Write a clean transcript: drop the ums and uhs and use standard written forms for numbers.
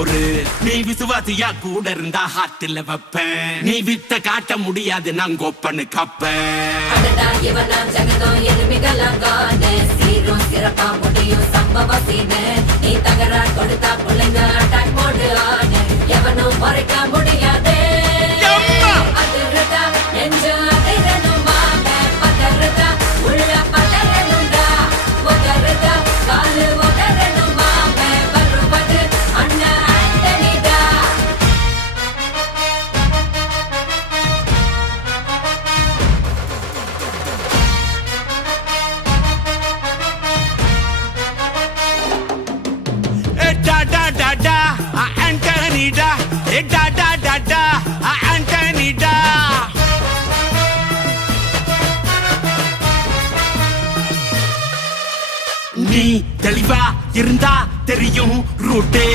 பொறு. நீ விசுவாசியா கூட இருந்தா ஹார்ட்ல வைப்பேன். நீ வித்த காட்ட முடியாது நான் கோப்பனு கப்பேன். சீரும் சிறப்பா முடியும் சம்பவ சீனு. நீ தகராறு கொடுத்தா பிள்ளைங்க அட்டாக் மோடு ஆனு. எவனும் மறைக்க முடியாது. அதிருதா நெஞ்சு அதிரணுமாங்க. பதறுதா உள்ள பதறணுண்டா. உதறுதா காலு உதறணுமாங்க. வருவது அண்ணன் ஆண்டனிடா. Antonida, da da da da, Antonida. நீ தெளிவா இருந்தா தெரியும் ரூட்டே.